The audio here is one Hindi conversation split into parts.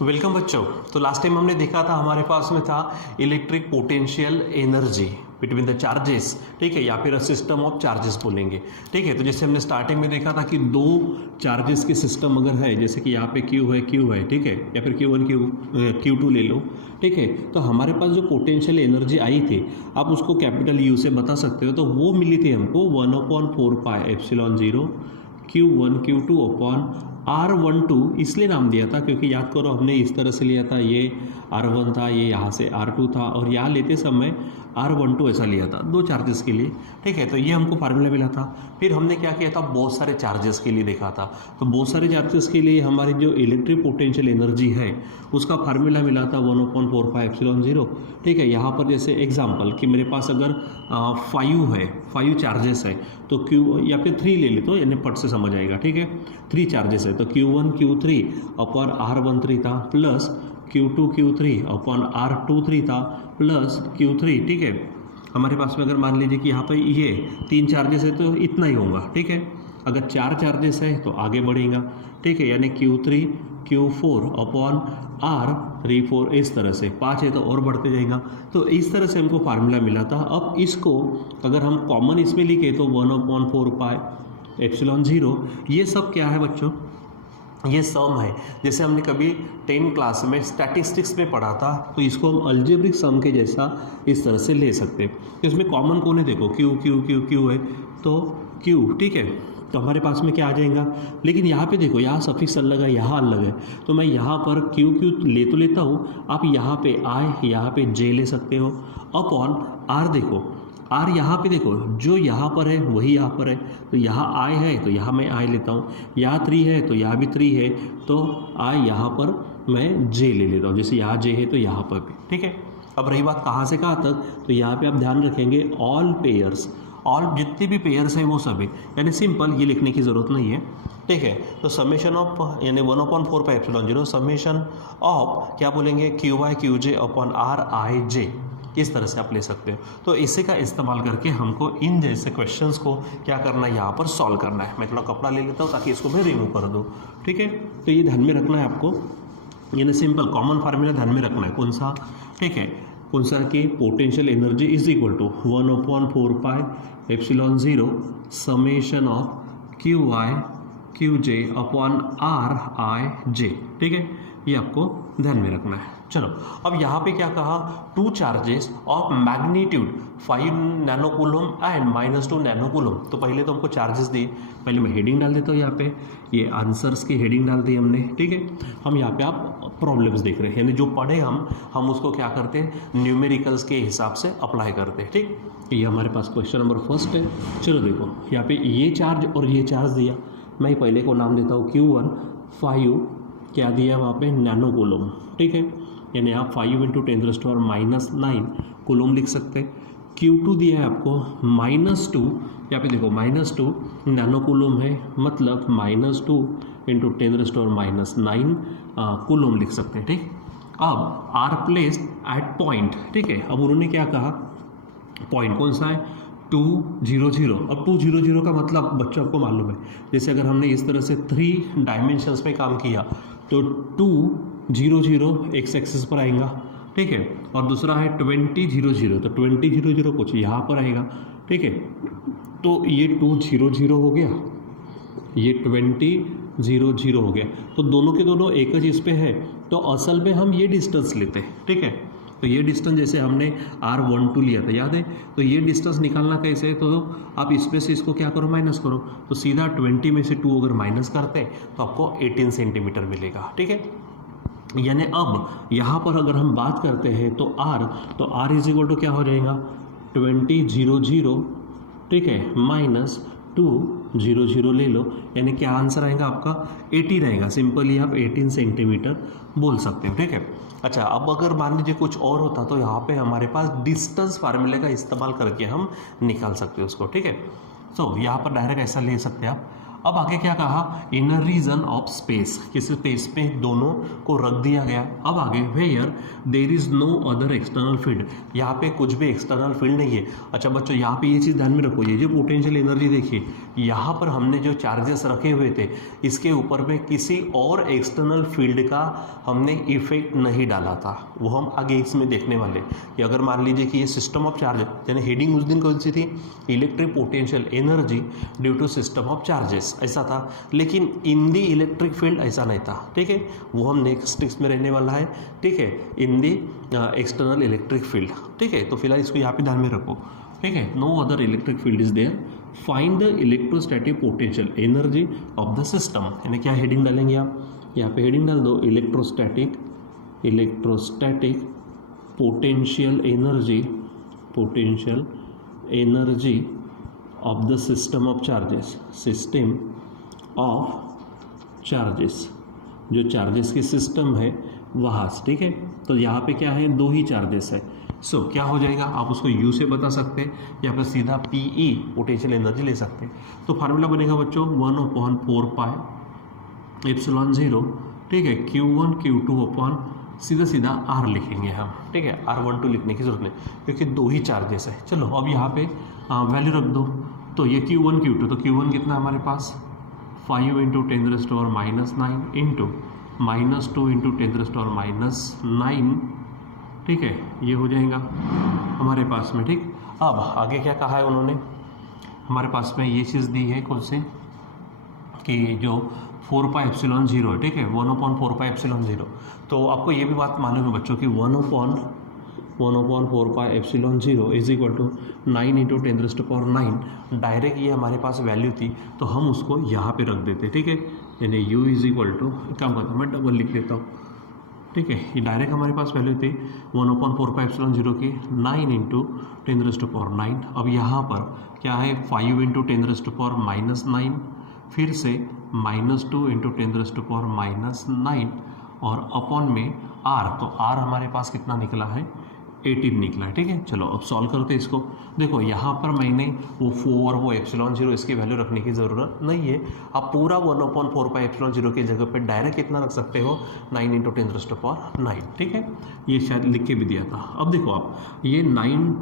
वेलकम बच्चों। तो लास्ट टाइम हमने देखा था हमारे पास में था electric potential energy between the charges, ठीक है, या फिर सिस्टम ऑफ चार्जेस बोलेंगे, ठीक है। तो जैसे हमने स्टार्टिंग में देखा था कि दो चार्जेस के सिस्टम अगर है, जैसे कि यहाँ पे क्यू है, ठीक है, या फिर Q1 Q2 ले लो, ठीक है। तो हमारे पास जो पोटेंशियल एनर्जी आई थी, आप उसको कैपिटल U से बता सकते हो। तो वो मिली थी हमको 1/4πε0 Q1 Q2 अपॉन R12, इसलिए नाम दिया था क्योंकि याद करो हमने इस तरह से लिया था, ये R1 था, ये यहाँ से R2 था, और यहाँ लेते समय R12 ऐसा लिया था दो चार्जेस के लिए, ठीक है। तो ये हमको फार्मूला मिला था। फिर हमने क्या किया था, बहुत सारे चार्जेस के लिए देखा था। तो बहुत सारे चार्जेस के लिए हमारी जो इलेक्ट्रिक पोटेंशियल एनर्जी है उसका फार्मूला मिला था 1/4πε0, ठीक है। यहाँ पर जैसे एग्जाम्पल कि मेरे पास अगर 5 चार्जेस है तो Q या फिर 3 ले ले, तो यानी पट से समझ आएगा, ठीक है। 3 चार्जेस है तो Q1 Q3 अपॉन R13 था plus Q2 Q3 upon R23 था प्लस Q3, ठीक है। हमारे पास में अगर मान लीजिए कि यहाँ पर ये 3 चार्जेस है तो इतना ही होगा, ठीक है। अगर 4 चार्जेस है तो आगे बढ़ेगा, ठीक है, यानी Q3 Q4 अपॉन R34, इस तरह से 5 है तो और बढ़ते जाएगा। तो इस तरह से हमको फार्मूला मिला था। अब इसको अगर हम कॉमन इसमें लिखे तो 1/4πε0, ये सब क्या है बच्चों, ये सम है। जैसे हमने कभी 10 क्लास में स्टैटिस्टिक्स में पढ़ा था, तो इसको हम अलजेब्रिक सम के जैसा इस तरह से ले सकते हैं। तो इसमें कॉमन कौन है, देखो Q है तो Q, ठीक है। तो हमारे पास में क्या आ जाएगा, लेकिन यहाँ पे देखो, यहाँ सफिक्स अलग है, यहाँ अलग है, तो मैं यहाँ पर Q ले तो लेता हूँ, आप यहाँ पे I, यहाँ पे J ले सकते हो, अपॉन R। देखो R यहाँ पे देखो, जो यहाँ पर है वही यहाँ पर है, तो यहाँ I है तो यहाँ मैं I लेता हूँ, यहाँ 3 है तो यहाँ भी 3 है, तो I यहाँ पर मैं J ले लेता हूँ, जैसे यहाँ J है तो यहाँ पर भी, ठीक है। अब रही बात कहाँ से कहाँ तक, तो यहाँ पे आप ध्यान रखेंगे ऑल पेयर्स, ऑल जितने भी पेयर्स हैं वो सभी, यानी सिंपल ये लिखने की ज़रूरत नहीं है, ठीक है। तो समेशन ऑफ यानी 1/4πε0 समेशन ऑफ क्या बोलेंगे QY QJ अपॉन RIJ, इस तरह से आप ले सकते हो। तो इसी का इस्तेमाल करके हमको इन जैसे क्वेश्चंस को क्या करना है, यहाँ पर सॉल्व करना है। मैं थोड़ा कपड़ा ले लेता हूँ ताकि इसको मैं रिमूव कर दूँ, ठीक है। तो ये ध्यान में रखना है आपको, यानी सिंपल कॉमन फार्मूला ध्यान में रखना है, कौन सा, ठीक है, कौन सा कि potential energy is equal to 1/4πε0 summation of QY QJ upon RIJ, ठीक है। ये आपको ध्यान में रखना है। चलो अब यहाँ पे क्या कहा, 2 चार्जेस ऑफ मैग्नीट्यूड 5 नैनोकूलम एंड -2 नैनोकूलम। तो पहले तो हमको चार्जेस दिए, पहले मैं हेडिंग डाल देता हूँ, यहाँ पे ये आंसर्स की हेडिंग डाल दी हमने, ठीक है। हम यहाँ पे आप प्रॉब्लम्स देख रहे हैं, यानी जो पढ़े हम उसको क्या करते हैं, न्यूमेरिकल्स के हिसाब से अप्लाई करते हैं, ठीक। ये हमारे पास क्वेश्चन नंबर 1 है। चलो देखो यहाँ पे ये चार्ज और ये चार्ज दिया, मैं पहले को नाम देता हूँ Q1, 5 क्या दिया वहाँ पे नैनोकूलम, ठीक है, यानी आप 5 × 10⁻⁹ कूलम लिख सकते हैं। Q2 दिया है आपको -2, यहाँ पे देखो -2 नैनोकूलम है, मतलब -2 × 10⁻⁹ कूलम लिख सकते हैं, ठीक। अब R प्लेस्ड एट पॉइंट, ठीक है। अब उन्होंने क्या कहा, पॉइंट कौन सा है, 2 0 0। अब 2 0 0 का मतलब बच्चों आपको मालूम है, जैसे अगर हमने इस तरह से 3 डायमेंशंस में काम किया तो 2 0 0 एक्स एक्सिस पर आएगा, ठीक है। और दूसरा है 20 0 0, तो 20 0 0 कुछ यहाँ पर आएगा, ठीक है। तो ये 2 0 0 हो गया, ये 20 0 0 हो गया, तो दोनों के दोनों एक ही चीज़ पे है, तो असल में हम ये डिस्टेंस लेते हैं, ठीक है। तो ये डिस्टेंस जैसे हमने R12 लिया था, याद है, तो ये डिस्टेंस निकालना कैसे है, तो आप इसमें से इसको क्या करो, माइनस करो, तो सीधा 20 में से 2 अगर माइनस करते हैं तो आपको 18 सेंटीमीटर मिलेगा, ठीक है। यानी अब यहाँ पर अगर हम बात करते हैं तो R इज इक्वल टू क्या हो जाएगा, 20 0 0, ठीक है, -2 0 0 ले लो, यानी क्या आंसर आएगा आपका 80 रहेगा। सिंपली आप 18 सेंटीमीटर बोल सकते हो, ठीक है। अच्छा, अब अगर मान लीजिए कुछ और होता तो यहाँ पे हमारे पास डिस्टेंस फार्मूले का इस्तेमाल करके हम निकाल सकते हैं उसको, ठीक है। तो यहाँ पर डायरेक्ट ऐसा ले सकते हैं आप, अब आगे क्या कहा, in a region of space, किसी स्पेस में दोनों को रख दिया गया। अब आगे where there is no other external field, यहाँ पे कुछ भी एक्सटर्नल फील्ड नहीं है। अच्छा बच्चों यहाँ पे ये चीज़ ध्यान में रखो, ये जो पोटेंशियल एनर्जी देखिए, यहाँ पर हमने जो चार्जेस रखे हुए थे इसके ऊपर में किसी और एक्सटर्नल फील्ड का हमने इफेक्ट नहीं डाला था, वो हम आगे इसमें देखने वाले कि अगर मान लीजिए कि ये सिस्टम ऑफ चार्ज, यानी हेडिंग उस दिन कौन सी थी, electric potential energy due to system of charges, ऐसा था। लेकिन इन दी इलेक्ट्रिक फील्ड ऐसा नहीं था, ठीक है, वो हम नेक्स्ट टिक्स में रहने वाला है, ठीक है, इन दी एक्सटर्नल इलेक्ट्रिक फील्ड, ठीक है। तो फिलहाल इसको यहाँ पे ध्यान में रखो, ठीक है, no other electric field is there, find the electrostatic potential energy of the system, यानी क्या हेडिंग डालेंगे आप, यहाँ पे हेडिंग डाल दो electrostatic potential energy of the system of charges, जो चार्जेस की सिस्टम है वहाँ से, ठीक है। तो यहाँ पे क्या है, दो ही चार्जेस है, सो क्या हो जाएगा, आप उसको U से बता सकते हैं या फिर सीधा PE पोटेंशियल एनर्जी ले सकते हैं। तो फार्मूला बनेगा बच्चों 1/4πε0, ठीक है, Q1 Q2 अपॉन सीधा R लिखेंगे हम, ठीक है, R12 लिखने की जरूरत नहीं क्योंकि दो ही चार्जेस है। चलो अब यहाँ पे वैल्यू रख दो, तो ये Q1 Q2, तो Q1 कितना हमारे पास 5 × 10⁻⁹ इंटू -2 × 10⁻⁹, ठीक है, ये हो जाएगा हमारे पास में, ठीक। अब आगे क्या कहा है उन्होंने, हमारे पास में ये चीज़ दी है कौन सी, कि जो 4πε0 है, ठीक है, 1/4πε0। तो आपको ये भी बात मालूम है बच्चों कि 1/4πε0 इज इक्वल टू 9 × 10⁹, डायरेक्ट ये हमारे पास वैल्यू थी तो हम उसको यहाँ पे रख देते, ठीक है, यानी U इज इक्वल टू, काम करता हूँ मैं डबल लिख लेता हूँ, ठीक है, ये डायरेक्ट हमारे पास वैल्यू थी 1/4πε0 की 9 × 10⁹। अब यहाँ पर क्या है 5 × 10⁻⁹, फिर से -2 × 10⁻⁹, और अपॉन में R, तो R हमारे पास कितना निकला है 18 निकला है, ठीक है। चलो अब सॉल्व करते हैं इसको। देखो यहाँ पर मैंने वो 4 वो ε0 इसकी वैल्यू रखने की ज़रूरत नहीं है, आप पूरा 1/4πε0 की जगह पे डायरेक्ट कितना रख सकते हो 9 × 10⁹, ठीक है, ये शायद लिख के भी दिया था। अब देखो आप, ये 9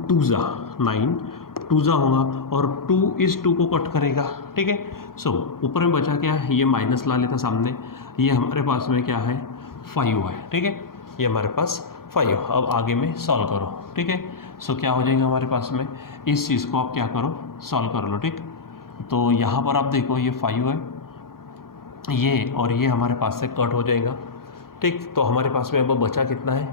2 जा होगा और 2 इस 2 को कट करेगा, ठीक है। सो ऊपर में बचा क्या है, ये माइनस ला लेता सामने, ये हमारे पास में क्या है 5 है, ठीक है, ये हमारे पास 5। अब आगे में सॉल्व करो, ठीक है। सो क्या हो जाएगा हमारे पास में, इस चीज़ को आप क्या करो सॉल्व कर लो, ठीक। तो यहाँ पर आप देखो ये 5 है, ये और ये हमारे पास से कट हो जाएगा, ठीक। तो हमारे पास में अब बचा कितना है,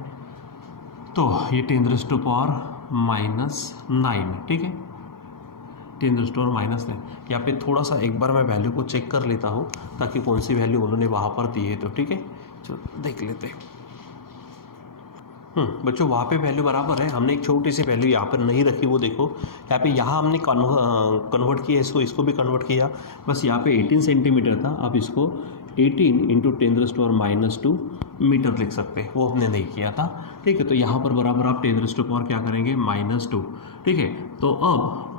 तो ये 10⁻⁹, ठीक है, 10⁻⁹। यहाँ पे थोड़ा सा एक बार मैं वैल्यू को चेक कर लेता हूँ ताकि कौन सी वैल्यू उन्होंने वहाँ पर दी है, तो ठीक है, चलो देख लेते हैं। बच्चों वहाँ पे वैल्यू बराबर है, हमने एक छोटी सी वैल्यू यहाँ पर नहीं रखी, वो देखो यहाँ हमने कन्वर्ट किया इसको भी कन्वर्ट किया, बस यहाँ पे 18 सेंटीमीटर था, आप इसको 18 × 10⁻⁻² मीटर लिख सकते हैं, वो हमने नहीं किया था, ठीक है। तो यहाँ पर बराबर आप 10⁻⁻ क्या करेंगे -2, ठीक है। तो अब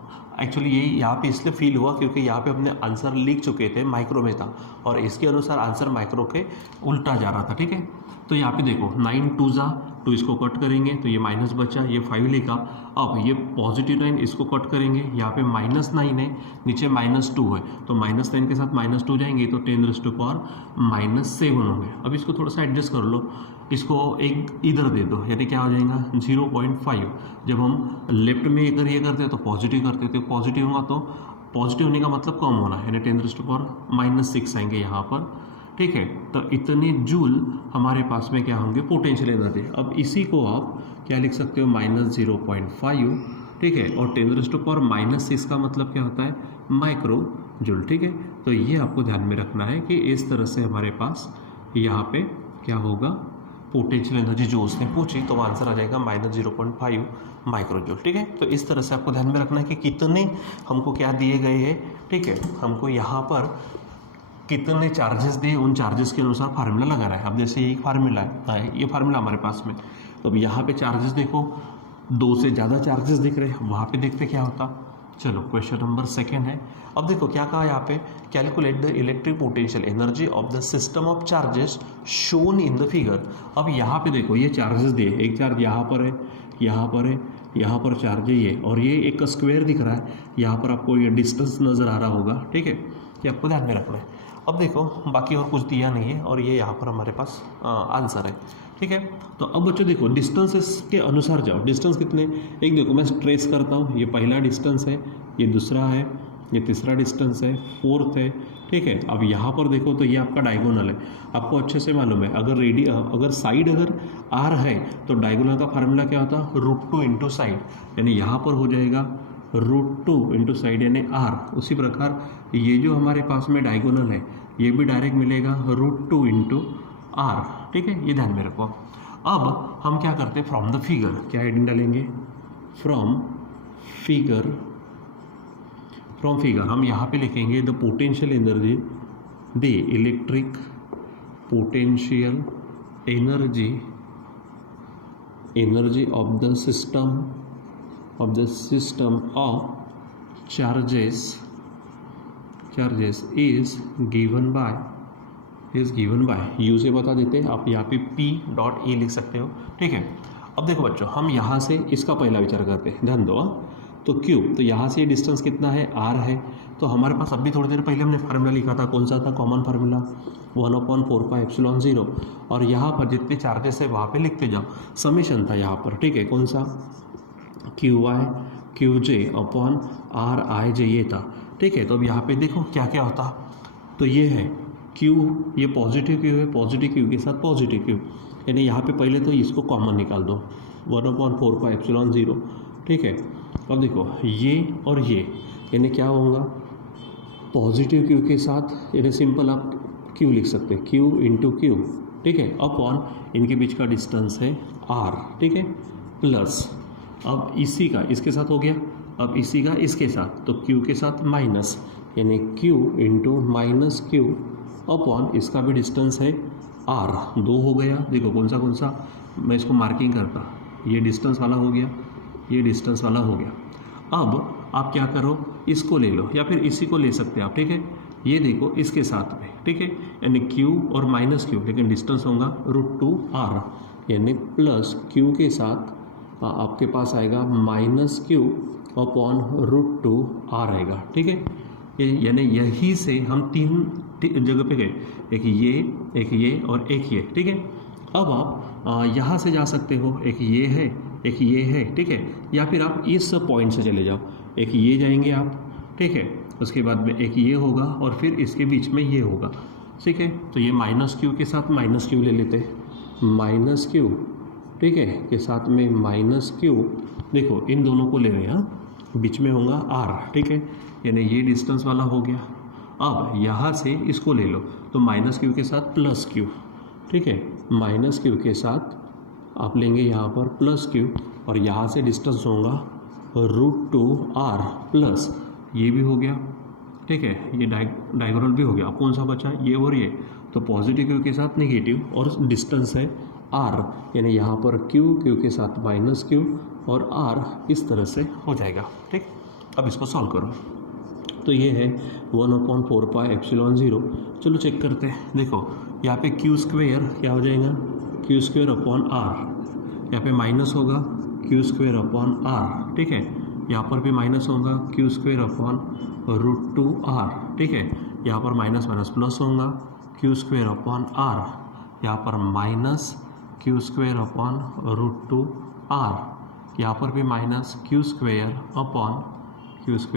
एक्चुअली ये यहाँ पे इसलिए फील हुआ क्योंकि यहाँ पे हमने आंसर लिख चुके थे, माइक्रो में था और इसके अनुसार आंसर माइक्रो के उल्टा जा रहा था, ठीक है। तो यहाँ पे देखो 9 2 जा, तो इसको कट करेंगे तो ये माइनस बचा, ये 5 लिखा। अब ये पॉजिटिव 9 इसको कट करेंगे, यहाँ पे -9 है, नीचे -2 है, तो -9 के साथ -2 जाएंगे तो 10⁻⁻7 होंगे। अब इसको थोड़ा सा एडजस्ट कर लो, इसको एक इधर दे दो, यानी क्या हो जाएगा 0.5। जब हम लेफ्ट में अगर ये करते हैं तो पॉजिटिव करते तो पॉजिटिव होगा, तो पॉजिटिव होने का मतलब कम होना है, यानी 10⁻⁻6 आएंगे यहाँ पर, ठीक है। तो इतने जूल हमारे पास में क्या होंगे पोटेंशियल एनर्जी। अब इसी को आप क्या लिख सकते हो -0.5, ठीक है, और 10⁻⁻6 का मतलब क्या होता है माइक्रो जूल, ठीक है। तो ये आपको ध्यान में रखना है कि इस तरह से हमारे पास यहाँ पे क्या होगा पोटेंशियल एनर्जी जो उसने पूछी, तो आंसर आ जाएगा -0.5 माइक्रो जूल, ठीक है। तो इस तरह से आपको ध्यान में रखना है कि कितने हमको क्या दिए गए हैं, ठीक है, हमको यहाँ पर कितने चार्जेस दिए, उन चार्जेस के अनुसार फार्मूला लगाना है। अब जैसे ये फार्मूला है, ये फार्मूला हमारे पास में, तो अब यहाँ पे चार्जेस देखो 2 से ज़्यादा चार्जेस दिख रहे हैं, वहाँ पे देखते क्या होता, चलो क्वेश्चन नंबर सेकेंड है। अब देखो क्या कहा यहाँ पे, calculate the electric potential energy of the system of charges shown in the figure. अब यहाँ पे देखो ये चार्जेस दिए, एक चार्ज यहाँ पर है, यहाँ पर है, यहाँ पर चार्ज है ये, और ये एक स्क्वायर दिख रहा है, यहाँ पर आपको ये डिस्टेंस नज़र आ रहा होगा, ठीक है, ये आपको ध्यान में रखना है। अब देखो बाकी और कुछ दिया नहीं है, और ये यहाँ पर हमारे पास आंसर है, ठीक है। तो अब बच्चों देखो डिस्टेंसेस के अनुसार जाओ, डिस्टेंस कितने, एक देखो मैं ट्रेस करता हूँ, ये पहला डिस्टेंस है, ये दूसरा है, ये तीसरा डिस्टेंस है, फोर्थ है, ठीक है। अब यहाँ पर देखो तो ये आपका डायगोनल है, आपको अच्छे से मालूम है, अगर साइड अगर आर है तो डायगोनल का फार्मूला क्या होता है, √2 इंटू साइड, यानी यहाँ पर हो जाएगा √2 इंटू साइड यानी आर। उसी प्रकार ये जो हमारे पास में डायगोनल है ये भी डायरेक्ट मिलेगा √2 इंटू आर, ठीक है, ये ध्यान में रखो। अब हम क्या करते हैं, फ्रॉम द फिगर क्या हेडिंग डालेंगे, फ्रॉम फिगर हम यहाँ पे लिखेंगे the potential energy, the electric potential energy of the system of charges is given by you से बता देते हैं, आप यहाँ पे P.E लिख सकते हो, ठीक है। अब देखो बच्चों हम यहाँ से इसका पहला विचार करते हैं, ध्यान दो। तो Q, तो यहाँ से डिस्टेंस कितना है, R है, तो हमारे पास अभी थोड़ी देर पहले हमने फार्मूला लिखा था, कौन सा था, कॉमन फार्मूला 1/4πε0, और यहाँ पर जितने चार्जेस है वहाँ पे लिखते जाओ, समेशन था यहाँ पर, ठीक है, कौन सा, QJ/RIJ ये था, ठीक है। तो अब यहाँ पे देखो क्या क्या होता, तो ये है Q, ये पॉजिटिव Q है, पॉजिटिव Q के साथ पॉजिटिव Q, यानी यहाँ पे पहले तो इसको कॉमन निकाल दो 1/4πε0, ठीक है। अब देखो ये और ये यानी क्या होगा, पॉजिटिव Q के साथ यानी सिंपल आप Q लिख सकते हैं, Q इंटू Q, ठीक है, अपॉन इनके बीच का डिस्टेंस है R, ठीक है, प्लस अब इसी का इसके साथ हो गया, अब इसी का इसके साथ, तो Q के साथ माइनस यानी Q into minus Q upon इसका भी डिस्टेंस है R, 2 हो गया। देखो कौन सा मैं इसको मार्किंग करता, ये डिस्टेंस वाला हो गया, ये डिस्टेंस वाला हो गया। अब आप क्या करो, इसको ले लो या फिर इसी को ले सकते हैं आप, ठीक है, ये देखो इसके साथ में, ठीक है, यानी Q और माइनस Q, लेकिन डिस्टेंस होगा √2R, यानी प्लस Q के साथ आपके पास आएगा माइनस Q अपॉन √2R आएगा, ठीक है। यानी यही से हम तीन जगह पे गए, एक ये और एक ये, ठीक है। अब आप यहाँ से जा सकते हो, एक ये है, ठीक है, या फिर आप इस पॉइंट से चले जाओ, एक ये जाएंगे आप, ठीक है, उसके बाद में एक ये होगा और फिर इसके बीच में ये होगा, ठीक है। तो ये माइनस Q के साथ माइनस Q ले लेते हैं, माइनस Q, ठीक है, के साथ में माइनस Q, देखो इन दोनों को ले रहे हैं, बीच में होगा R, ठीक है, यानी ये डिस्टेंस वाला हो गया। अब यहाँ से इसको ले लो, तो माइनस Q के साथ प्लस Q, ठीक है, माइनस Q के साथ आप लेंगे यहाँ पर प्लस Q, और यहाँ से डिस्टेंस होगा √2R प्लस ये भी हो गया, ठीक है, ये डायगोनल भी हो गया। अब कौन सा बचा, ये और ये, तो पॉजिटिव Q के साथ नेगेटिव और डिस्टेंस है R, यानी यहाँ पर Q के साथ माइनस Q और R इस तरह से हो जाएगा, ठीक। अब इसको सॉल्व करो, तो ये है 1/4πε0। चलो चेक करते हैं, देखो यहाँ पे Q² क्या हो जाएगा, Q² अपॉन R, यहाँ पे माइनस होगा Q² अपॉन R, ठीक है, यहाँ पर भी माइनस होगा Q² अपॉन √2R, ठीक है, यहाँ पर माइनस प्लस होगा Q² अपॉन R, यहाँ पर माइनस Q² अपॉन √2R, यहाँ पर भी माइनस Q²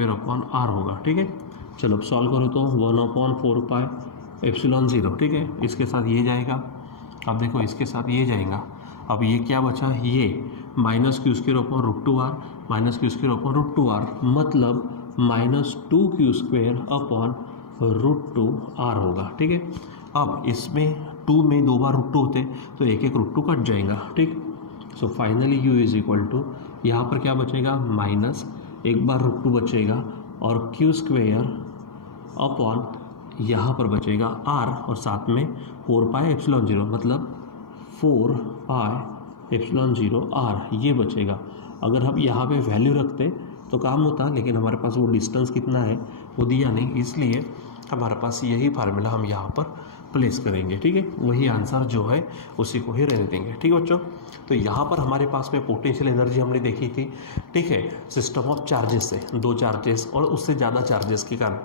अपॉन R होगा, ठीक है। चलो अब सॉल्व करो तो 1/4πε0, ठीक है, इसके साथ ये जाएगा, अब देखो इसके साथ ये जाएगा, अब ये क्या बचा, ये minus Q² upon √2R, minus Q² upon √2R, मतलब माइनस 2Q² अपॉन √2R होगा, ठीक है। अब इसमें 2 में 2 बार √2 होते तो एक √2 कट जाएगा, ठीक। So finally U is equal to, यहाँ पर क्या बचेगा, माइनस एक बार √2 बचेगा और Q² अपॉन यहाँ पर बचेगा R, और साथ में 4πε0 मतलब 4πε0R ये बचेगा। अगर हम यहाँ पे वैल्यू रखते तो काम होता, लेकिन हमारे पास वो डिस्टेंस कितना है वो दिया नहीं, इसलिए हमारे पास यही फार्मूला हम यहाँ पर प्लेस करेंगे। ठीक है, वही आंसर जो है उसी को ही रहने देंगे। ठीक है बच्चों, तो यहाँ पर हमारे पास में पोटेंशियल एनर्जी हमने देखी थी। ठीक है, सिस्टम ऑफ चार्जेस से, 2 चार्जेस और उससे ज़्यादा चार्जेस के कारण,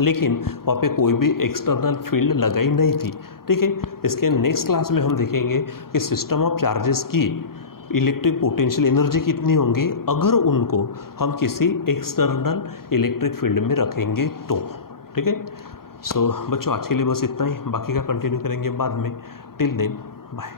लेकिन वहाँ पे कोई भी एक्सटर्नल फील्ड लगाई नहीं थी। ठीक है, इसके नेक्स्ट क्लास में हम देखेंगे कि सिस्टम ऑफ चार्जेस की इलेक्ट्रिक पोटेंशियल एनर्जी कितनी होंगी अगर उनको हम किसी एक्सटर्नल इलेक्ट्रिक फील्ड में रखेंगे तो। ठीक है, सो बच्चों आज के लिए बस इतना ही, बाकी का कंटिन्यू करेंगे बाद में। Till then bye.